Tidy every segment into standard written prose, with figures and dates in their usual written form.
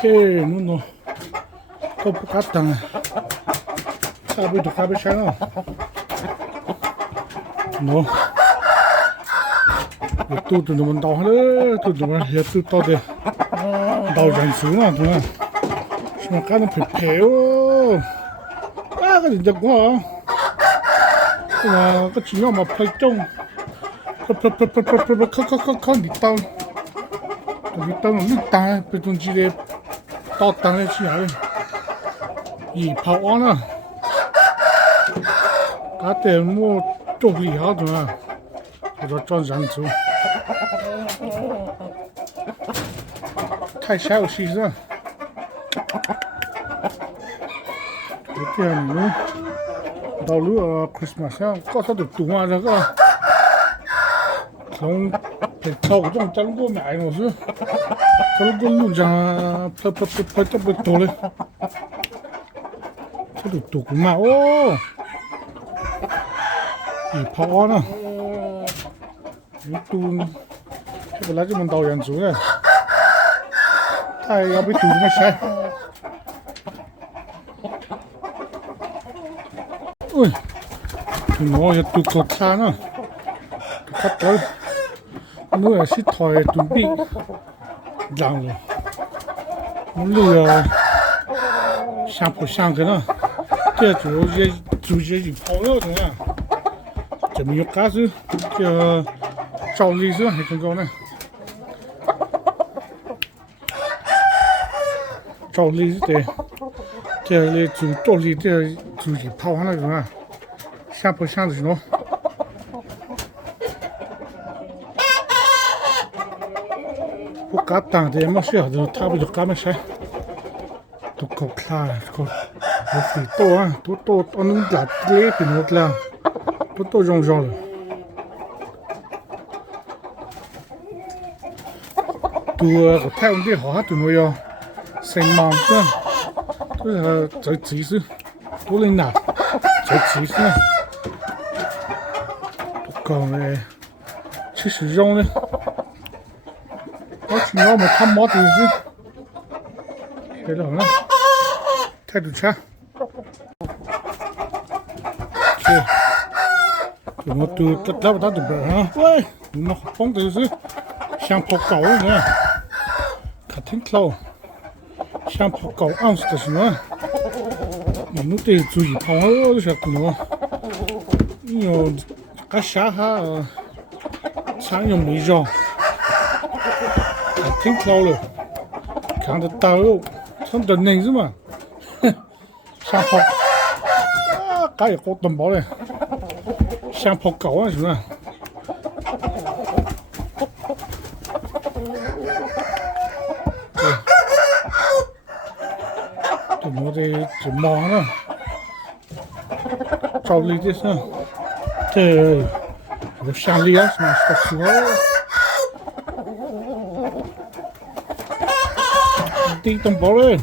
嘿，侬侬，都不敢当，差不多咖啡香了。侬，我肚子那么大了，肚子嘛也都大的，到人数了，对吧？什么干的陪陪哦，那个人家讲啊，个主要嘛拍中，靠你当，你当你当，不中之类，到当了起来，一跑完了，搞得我做不了对吧？我说转人数，太小气了。这样呢，到了 Christmas 上，搞啥都多啊这个，从超重整个买我是，整个路上拍这么多嘞，这都多嘛哦，一跑完了，一都这个来这么多人做嘞，太要被堵这么晒。喂，我也都搞惨了，搞到我也是台准备让了，我路要上坡上去了，这主要是跑了的呀，这没有开始叫找历史还更高呢，找历史的，这里做道理这自己跑完了是吧？下坡上的时候。我刚当的没晓得，他不就干么事？都搞卡了，搞我肥多啊，都能拉脸皮弄了，都容易了。都我太阳的好，都没有生忙是，都是在集市，都能拿，在集市，都搞嘞，其实用呢。我听到没他妈的是，谁了呢？态度差。是，怎么都拉不到这边啊？喂，你们放的是想跑高了呢？可挺高，想跑高昂是的是吗？你们得注意跑哦，小姑娘。哟，这下哈，产又没着。挺高了，看得到哦，穿的内是嘛？哼，想跑啊，这也好懂包嘞，想跑高啊是吧？对，我的就忙了，找你的是，这我想你啊，什么时候？地动包嘞，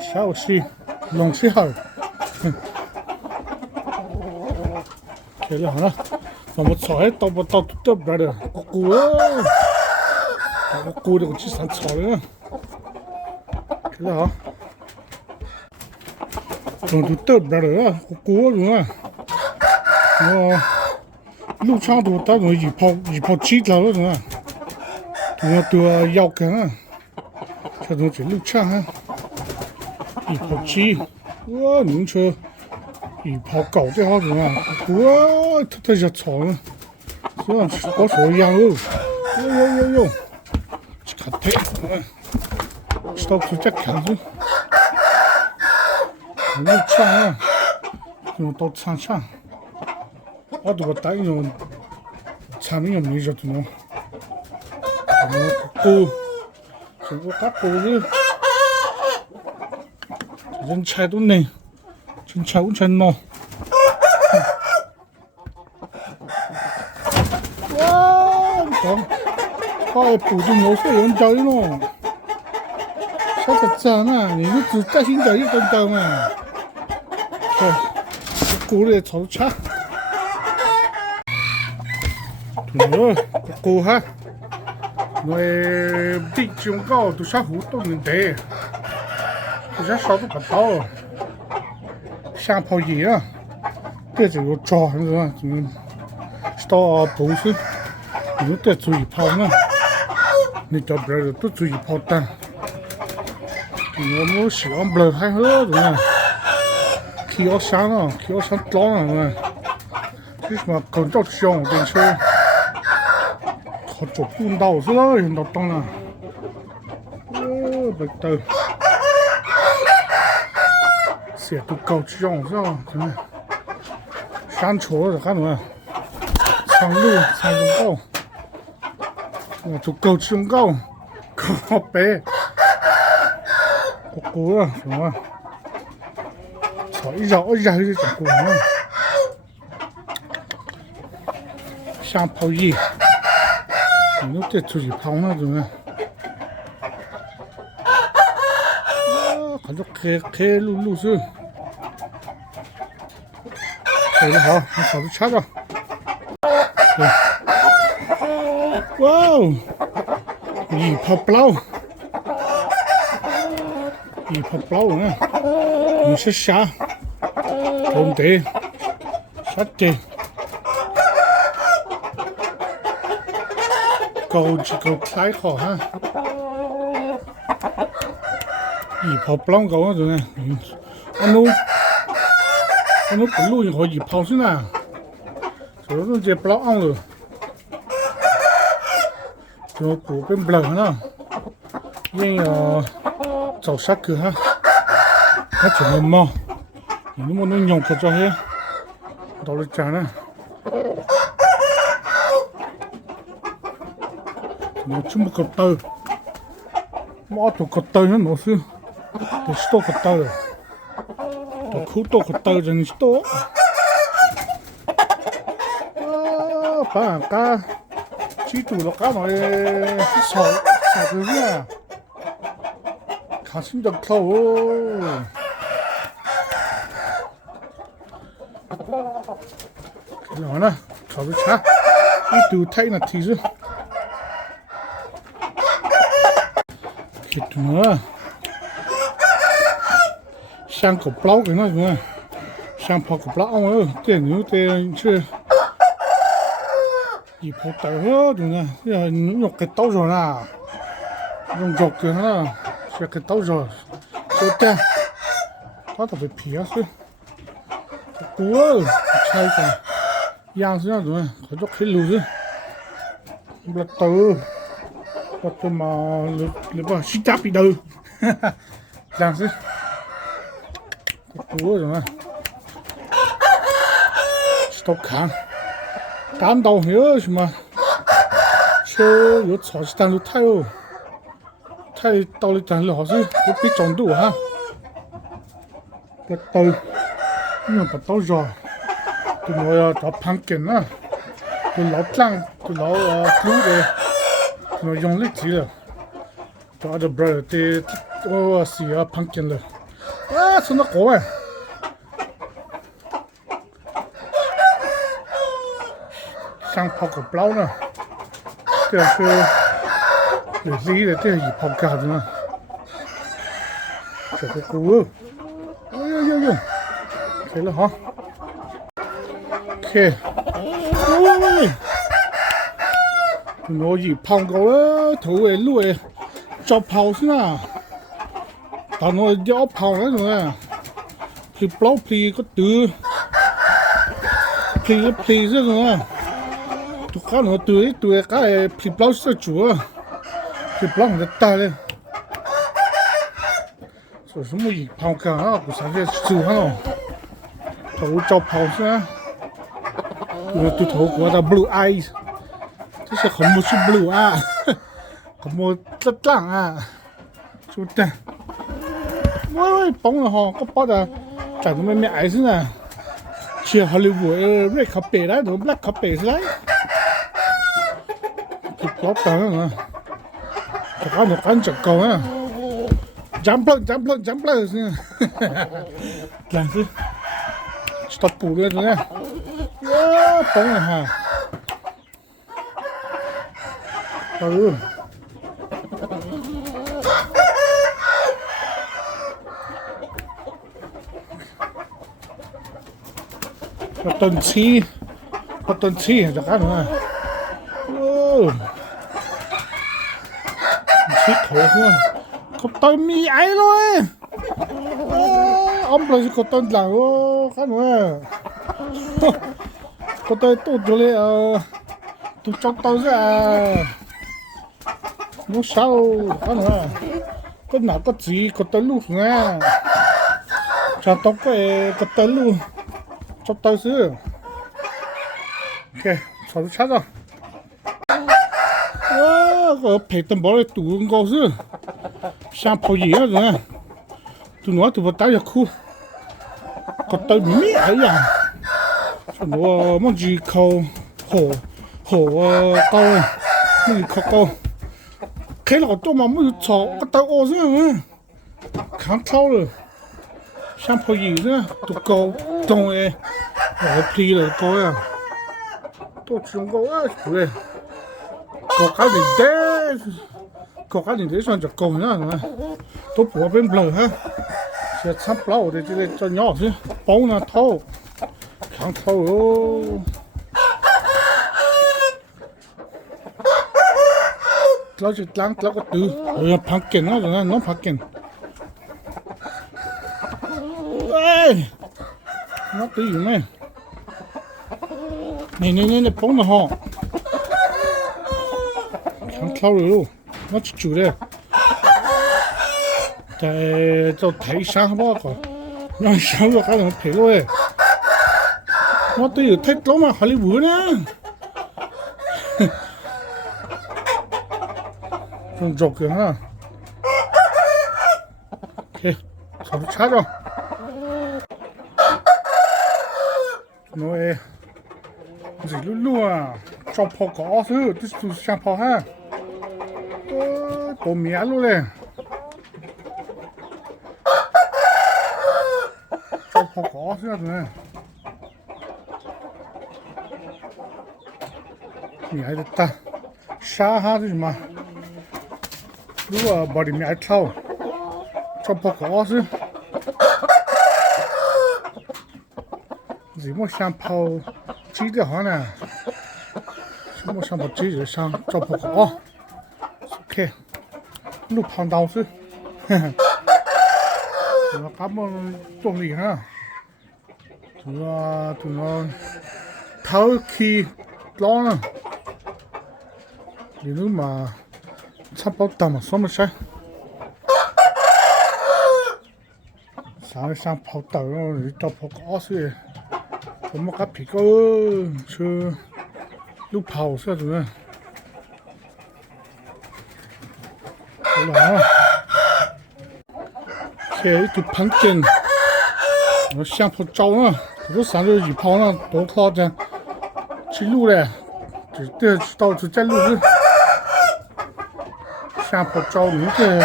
小气，弄死好，哼，这就好了。我们菜到不到都不来的，锅啊，我锅的我去上炒了，这就好。都不来的啊，锅中啊，我。路长途到时候一跑七条了是吧？都要腰杆啊，这东西路长啊，一跑七，哇，农车一跑高的好是吧？哇，它就吵了，是吧？好手一样哦，哟，看腿，到处在看着，路长啊，用到长上。我都答应了，产品又没着怎么？锅，这个大锅子，人菜都嫩，真臭真孬。哇，你看，快补的牛水人教育咯，啥子脏啊？你们只在心教育真脏嘛？对，锅里炒的差。cô ha người đi chung cao tôi sẽ hút tôi mình để tôi sẽ sao tôi bắt đầu sang泡gì á这就有抓是吧？到不是有点注意泡呢，你找不着都注意泡单，我们喜欢不太喝是吧？起要香了，起要香糟了是吧？这什么狗叫香电车，他做不到是了，人都懂了，不对，写都搞香是吧？真的。山坡是干嘛？山路山中高，我就高中高，高白，过啊什么？操！一绕就过了。想跑野，你都得出去跑那种啊！看着开路是。走得好，你手都掐着。哇哦，一泡不老，一泡不老啊！你是虾，红的，啥的，高几个太好哈！一泡不老高啊，真的，我们不录以后一泡是呢，就是这不老昂了，就不变不老了，也要找啥个哈，他怎么嘛？你那么能用可找些，到了家呢，我这么个刀，妈多个刀呢，老是，得是多个刀了。苦多可刀真是多，把家记住了干嘛嘞？是炒个面，看心的口哦。然后呢，炒个茶，一丢太那提示，去炖啊。香狗不老跟那什么，香泡狗不老哦，这牛这是一泡豆哦，对呢，要用个刀上啦，用肉跟啦，是个刀上，就这，它特别皮啊是，锅拆开，样式那种，它就可以卤的，不豆，不怎么你不西加比豆，哈哈，样式。锅什么？都看，干到有什么？就有炒起单都太哦，太到了单了，好像都比中度哈。不到，因为不到热，就我要找盘根啊，就老脏，就老苦的，就用力极了，抓着不了的，我是要盘根了。啊，从那国外，想泡个不老呢，这是有力的，这一泡干子呢，这个锅，哟，可以了哈 ，OK， 喂，我一泡够了，头尾路诶，照泡是呐。但我要泡那种啊，皮不老皮个丢，皮这种啊，都看我对，个皮不老是煮啊，皮不老的大嘞，说什么一泡干啊，不上去煮哈喽，头照泡是啊，我对头国的 blue eyes， 这些红木是 blue 啊，红木这脏啊，就这。喂，帮了哈，我把它在那边爱是呢，去好莱坞瑞克贝来，都不来克贝来，就老板啊，这个就干这个啊，jump 是，但是到补了是呢，呀，帮了哈， ừ có tuần chi cho các nữa ừ chi khổ hơn có tôi mi ấy rồi ông là có tuần là các nữa có tôi tốt rồi đấy tôi trong tôi ra nó sao các nữa có nào có gì có tới lúc nha cho tôi có tới luôn trong tôi xứ ok sao chắc rồi có phải tầm bỏ lại tủ ngon xứ sang phơi gì nữa rồi tôi nói tôi vào tay được khu có tới mía ấy à nó món gì khâu hổ câu món gì câu cái nào tôi mà mới chọn cái tao ô xứ kháng thâu rồi sang phơi gì nữa tôi câu trong ấy ở phi rồi coi à tôi chúng câu á rồi có cái gì đấy xong cho câu nữa rồi tôi bỏ bên bờ ha sẽ sắp lâu để cho nhỏ chứ bóng là thâu kháng thâu nó chỉ lắng nó có từ phăng kiện nó rồi nó phăng kiện ê nó từ gì này này bóng là họ kháng thâu rồi luôn nó chỉ chủ đây tại cho thấy sáng bao cả nó sáng rồi cái nó phải rồi nó từ thấy lắm mà Hollywood nè con rọc kìa ha ok sao chết rồi nó gì luôn à trong phố có thứ tôi sang phố ha tổ mía luôn này trong phố có thứ này mía 됐다 샤하지 마 누가 머리 mía thâu trong phố có thứ gì mà sang phố chỉ được hả nè什么上把机子上照不好 ，OK， 路旁刀子，呵呵，这个他们动力哈，这个头气老了，你那嘛差不多嘛，什么事？上跑道你照不好是，我们个皮个是。lúc phao sao rồi đó khi tụi phăng chân nó sang phao trâu nữa tụi sáng rồi gì phao nó tổ kho chân chỉ lúc này chỉ để tàu chỉ chạy lúc nữa sang phao trâu những cái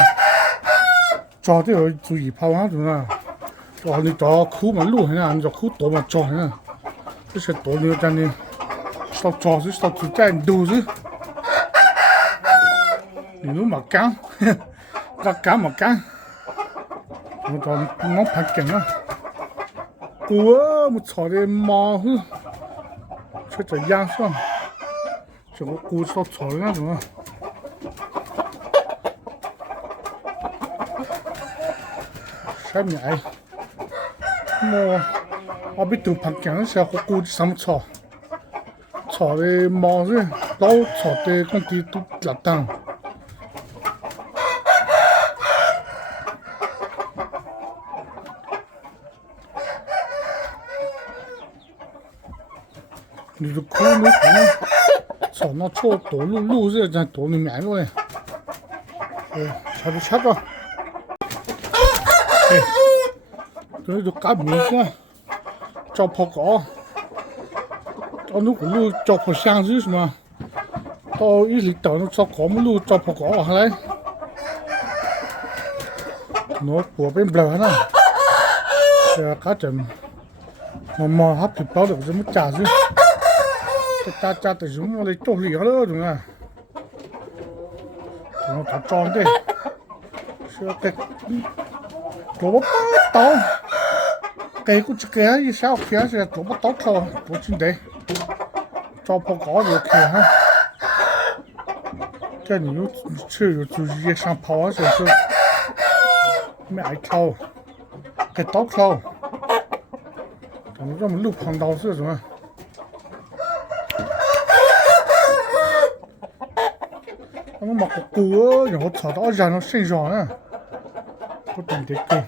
trâu thì ở tụi gì phao hết rồi nè trâu thì trâu khu mà lúc này anh trâu khu tổ mà trâu này cái sẽ tổ nhiều chân đi sao trò chứ sao chú chạy đủ chứ thì nó mà cắn ra cá mà cắn nó còn nó phải kiện á cua một trò đi mò hư chứ phải giang xong chỉ có cua sao trò nữa đúng không sao nhảy mà ở bên tủ phải kiện sẽ có cua sao trò炒的毛子，老炒的工地都拉当。你这苦没苦，炒那炒多路是咱多里面了嘞。炒就炒吧。这就干米线，照泡糕。nó cũng lu cho phở sang chứ mà to ít lịch tờ nó cho có một lu cho phở có ở đây nó của bên bờ này cá chấm mà hấp thịt bao được rồi mới trả chứ cha từ chúng lấy chỗ lì nữa đúng không nó thọ tròn đấy sửa cái tổ bắp tàu cái cũng cái gì sao kia sẽ tổ bắp tàu thôi tổ chính đấy cho bao có được kia ha cái你又吃有注意上跑啊就是没爱跳cái tàu跳怎么这么路旁刀是什么我买个锅，然后炒到燃到身上呢，不懂得给。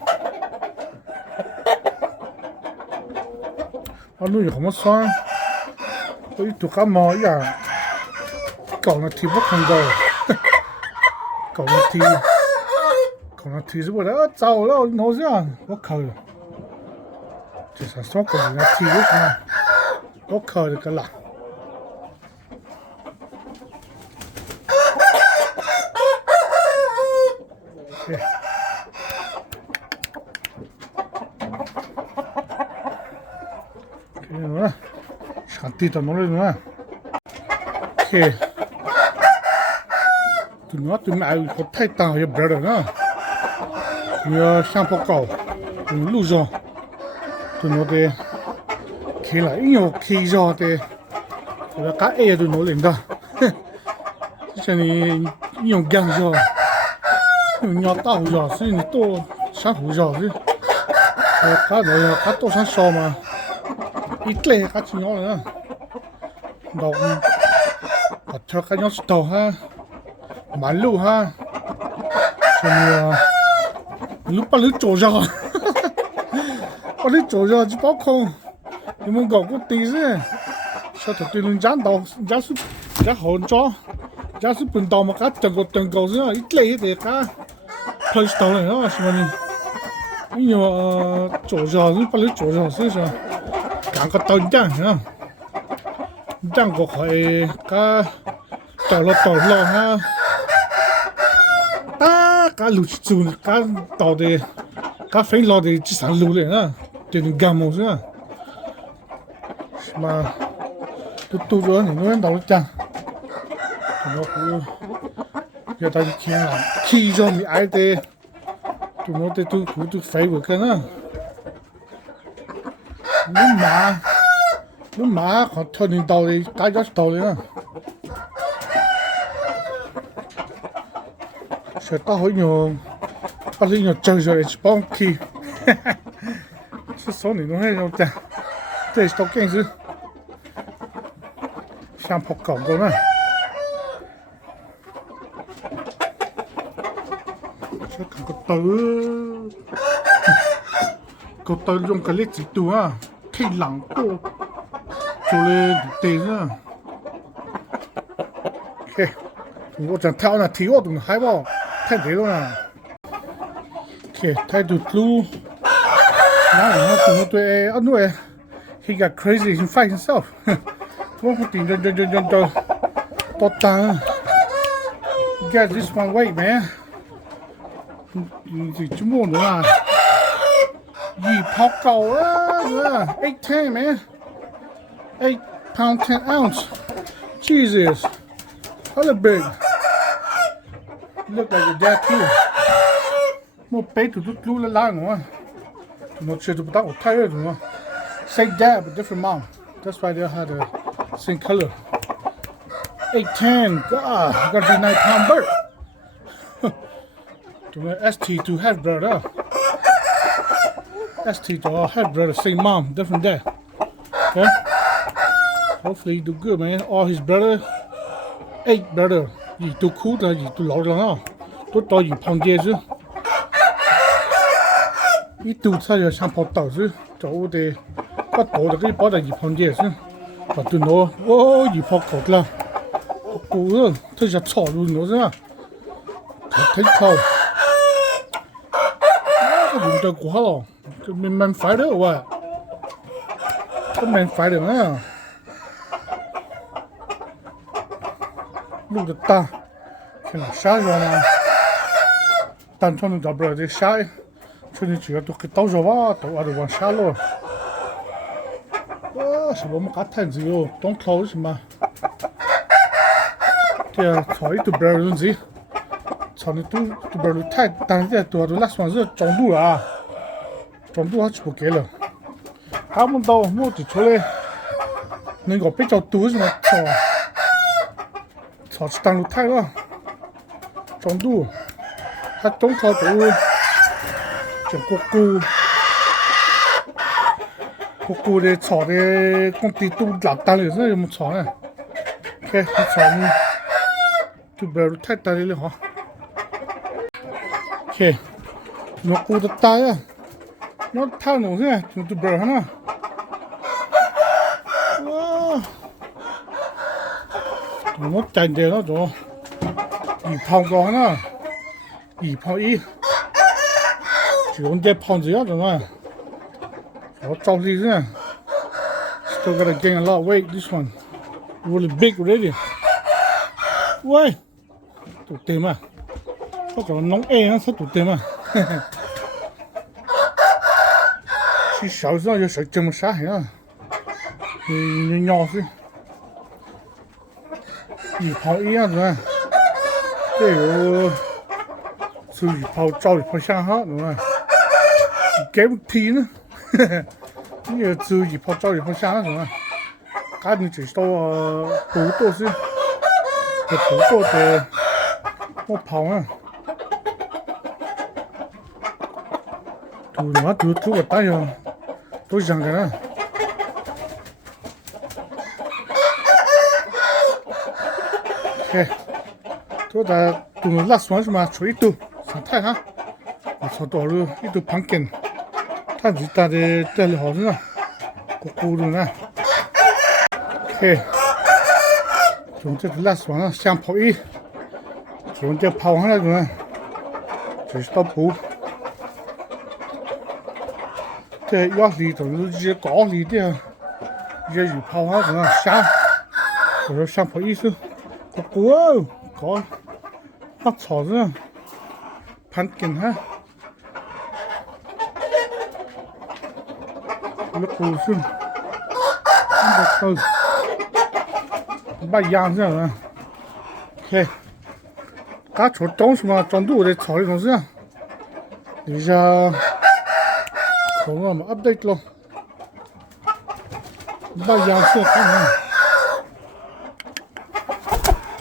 我弄什么酸？我一做干嘛呀？搞那题不看到，搞那题是为了糟了，弄这样，我靠！这是啥搞那题的什么？我靠这个啦！上地的弄了什么？嘿，对嘛？对嘛？我太大也不知道呢。你要上坡高，路上，对嘛的，开了，因为开上的，这个干爱都弄领的，哼，像你用干上，用鸟大胡上，所以你多上胡上是，干那样，干多上烧嘛。ít lệ các chị nhỏ nữa đọc cho các nhỏ tàu ha bán lù ha xong lúc bắt lúc trổ ra bắt lúc trổ ra chỉ bao không nhưng mà gọi cũng tí chứ sao thật tuyên dán đầu giá số giá hồn cho giá số bình tàu mà các từng cầu chứ ít lệ thì các hơi tàu này nó xong nhưng mà trổ ra lúc bắt lúc trổ ra chứ sao càng có tàu chẳng hả chẳng có phải cá tàu lo ha cá lụt chun cá tàu de cá phải lo de chỉ sản lụt này để đừng gầm một chứ mà tôi rồi thì nó tàu chẳng nó cứ giờ ta chỉ khi cho mình ai de tụi nó de tôi phải vừa cái nữa nó mà còn thôi nên tàu đi cái đó tàu đi nữa sẽ tao hỏi nhiều bắt đi nhiều chơi rồi chỉ bóng khi số này nó hay đâu ta đây tao kinh chứ sang học cổng rồi nè sẽ cần có tớ dùng cái lít chỉ tù à khi lặng cô cho lên tê nữa ok tôi chẳng theo là thiếu tôi hay bỏ thay thế luôn à ok thay được lu nó tôi ăn nuôi he got crazy he fight himself tôi không tìm cho to ta get this one weight man gì chú mua nữa à gì phao cầu á nữa 810 man 8 pound 10 ounce Jesus hella big look like a dad too một bé tụi tôi là lang nữa nó chơi tụi tao thay rồi nữa same dad but different mom that's why they had the same color 810 God gotta be 9 pound bird tụi nó ST to head brother ST to head brother same mom different dad okay hopefully he do good man all his brother 8 brother gì tôi cứu ra gì tôi lỗi rồi tôi to gì phong dê chứ ít tôi sao giờ sang跑道chứ chỗ để bắt đầu là cái bắt đầu gì phong dê chứ và tôi nói ô gì phong cột là cố rồi tôi sẽ chọn luôn nó chứ thấy thâu cái vùng trời quá rồi cái mình phải được rồi cái mình phải được á lúc đó ta cái là sai rồi mà tan cho nó đập rồi thì sai cho nên chỉ có cái tàu rồi vào tàu ở đâu sai luôn sao mà cắt thành gì rồi don't close mà thì khỏi tụi bè luôn gì 炒的都不是太，但是多都那算是中度了啊，中度还吃不给了。他们到我就出来，那个比较多是么炒吃当路太了，中度，还中烤多，就锅的炒的工地都老大了，是怎么炒呢？看你炒的都不要太大了哈。看，那锅的大呀，那太浓了，都不要呢。哇，我简单那种，2磅高呢，2磅1，就用这胖子样子嘛。我照例是 still gotta gain a lot of weight. This one really big already. 喂，都对嘛？我怎么弄啊？它都对嘛？其实小时候就是这么傻呀，你咬死，2磅1样子嘛。这个是2磅照1磅下哈，对吧？给不提呢？你要做2磅照1磅下那种啊？赶紧知道补多是，补多的我跑啊！都我大呀，都想个呢。哎，都那算什么？出一兜，上太哈，我操多了一兜盘根，他是打的这里好着呢，咕噜呢。哎，从这个那算了，想跑一，从这跑完了种呢，就是到补。这压力都是一高力的，也有跑完种下，我说想跑一手，哦，高，那草子，盘根哈，那股是，那个把养上了，嘿，刚出东西嘛，中度的炒的东西，等一下。从我们 update 咯，把样式看看，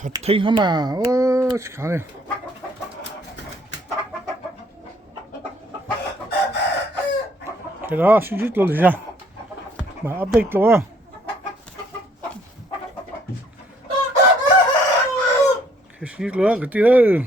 他推下嘛，我去看嘞，给他信息多一下，嘛 update 咯啊，开始咯，个地喽。